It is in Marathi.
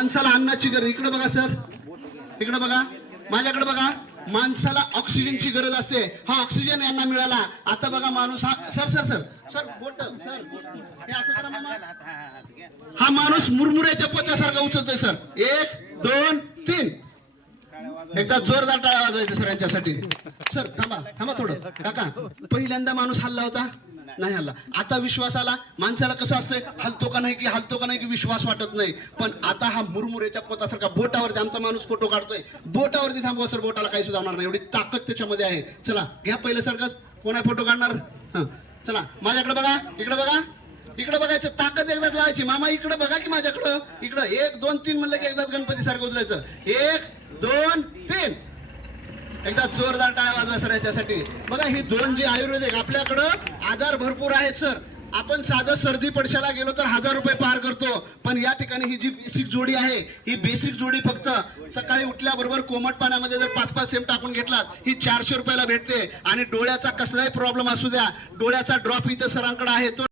माणसाला अन्नाची गरज, इकडे बघा सर, इकडे बघा, माझ्याकडे बघा, माणसाला ऑक्सिजनची गरज असते. हा ऑक्सिजन यांना मिळाला. आता बघा माणूस हा, सर सर सर सर बोट सर हे असं करा मामा. हा माणूस मुरमुऱ्याच्या पोत्यासारखा उचलतोय सर. 1 2 3 एकदा जोरदार टाळ्या वाजवायचं सर यांच्यासाठी. सर थांबा थांबा थोडं काका, पहिल्यांदा माणूस हल्ला होता नाही हल्ला, आता विश्वास आला. माणसाला कसं असतंय, हलतो का नाही की विश्वास वाटत नाही. पण आता हा मुरमुऱ्याच्या पोतासारखा बोटावरती आमचा माणूस फोटो काढतोय. बोटावरती थांबवा सर, बोटाला काही सुद्धा होणार नाही, एवढी ताकद त्याच्यामध्ये आहे. चला घ्या पहिलं सरकस, कोण आहे फोटो काढणार. हा चला माझ्याकडे बघा, इकडे बघा, इकडे बघायचं, ताकद एकदाच लावायची. मामा इकडे बघा की माझ्याकडं, इकडं 1 2 3 म्हणलं की एकदाच गणपती सारखं उचलायचं. 1 2 3 एकदा जोरदार टाळ्या वाजवा सर याच्यासाठी. बघा ही दोन जी आयुर्वेदिक, आपल्याकडं आजार भरपूर आहेत सर. आपण साधं सर्दी पडशाला गेलो तर 1000 रुपये पार करतो. पण या ठिकाणी ही जी बेसिक जोडी आहे, ही बेसिक जोडी फक्त सकाळी उठल्याबरोबर कोमट पाण्यामध्ये जर 5-5 थेंब टाकून घेतलात, ही 400 रुपयाला भेटते. आणि डोळ्याचा कसलाही प्रॉब्लेम असू द्या, डोळ्याचा ड्रॉप इथं सरांकडे आहे, तो